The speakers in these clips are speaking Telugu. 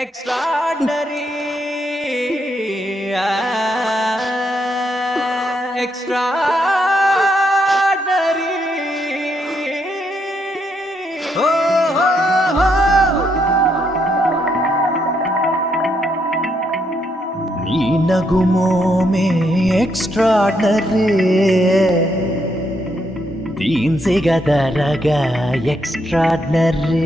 extraordinary, extraordinary. Oh, oh, oh. నీ నగుమోమే extraordinary, तीन से गदरगा extraordinary.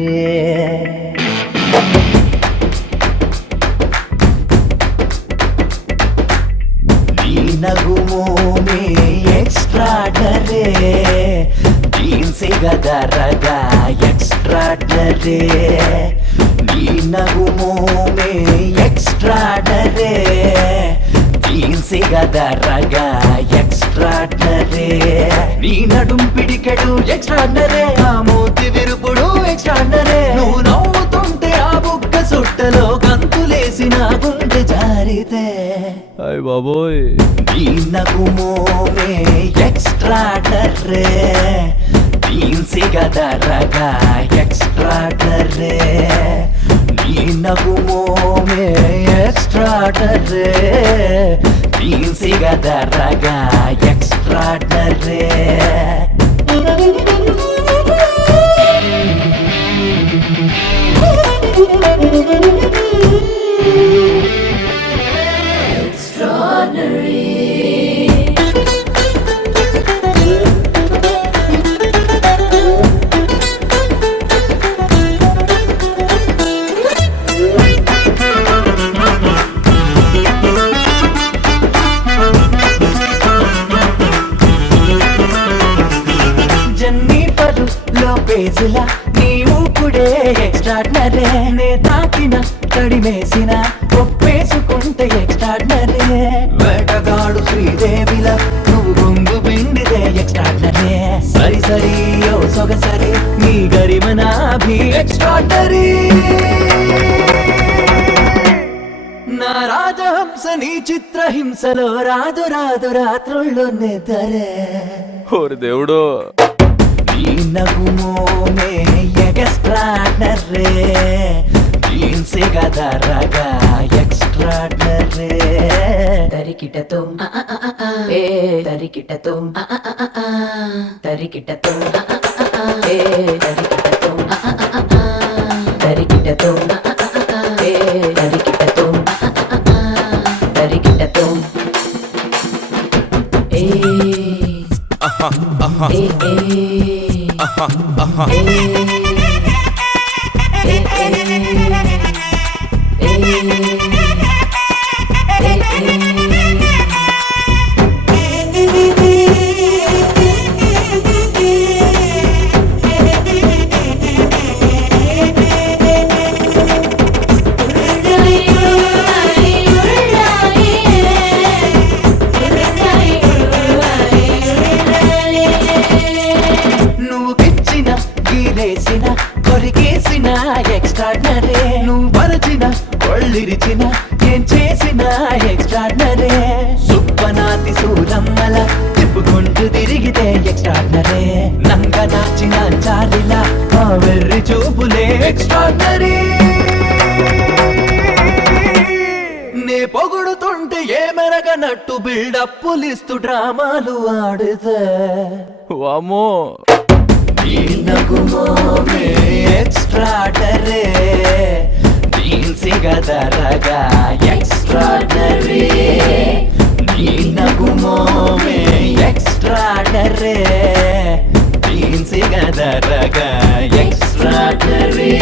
नगुमोमे एक्स्ट्राडरे तीन से गदरगा एक्स्ट्राडरे नी नगुमोमे एक्स्ट्राडरे तीन से गदरगा एक्स्ट्राडरे नी नडुम पिडिकेडु एक्स्ट्राडरे आ మూతి విరుపుడు एक्स्ट्राडरे నువ్వు నవ్వుతుంటే ఆ బుగ్గ సుట్టలో గంతులేసిన గుండె జారితే అయ్ బాబోయ్ నీ నగుమోమే एक्स्ट्राडरे तीन से गदरगा एक्स्ट्राडरे నీ నగుమోమే एक्स्ट्राडरे तीन से गदरगा एक्स्ट्राडरे. పేజుల నీవు కుడే ఎక్స్ట్రాడినరీ నే తాకిన కడిమేసిన ఒప్పేసుకుంటే ఎక్స్ట్రాడినరీ వేటగాడు శ్రీదేవిల నువ్వు గొంగు పిండితే ఎక్స్ట్రాడినరీ సరి సరి ఓ సొగసరి నీ గరిమనాభి ఎక్స్ట్రాడినరీ నా రాజహంస నీ చిత్రహింసలో రాదు రాదు రాత్రుల్లో నిద్రే ఓరి దేవుడు నీ నగుమోమే एक्स्ट्राडरे तीन से गदरगा एक्स्ट्राडरे तरिकिटतुम ए तरिकिटतुम तरिकिटतुम ए तरिकिटतुम तरिकिटतुम ए तरिकिटतुम तरिकिटतुम ए కొరికేసిన ఎక్స్ట్రాడినరీ నువ్వు వరచిన కొళ్ళిరిచిన ఏం చేసిన ఎక్స్ట్రాడినరీ సుప్పనాతి సూరమ్మల తిప్పుకుంటూ తిరిగితే ఎక్స్ట్రాడినరీ నంగ నాచిన చాలిలా ఆ వెర్రి చూపులే ఎక్స్ట్రాడినరీ నే పొగుడుతుంటే ఏమెరగనట్టు బిల్డప్పులిస్తూ డ్రామాలు ఆడితే వామ్మో నీ నగుమోమే एक्स्ट्राडरे तीन से गदरगा एक्स्ट्राडरे नी नगुमोमे एक्स्ट्राडरे तीन से गदरगा एक्स्ट्राडरे.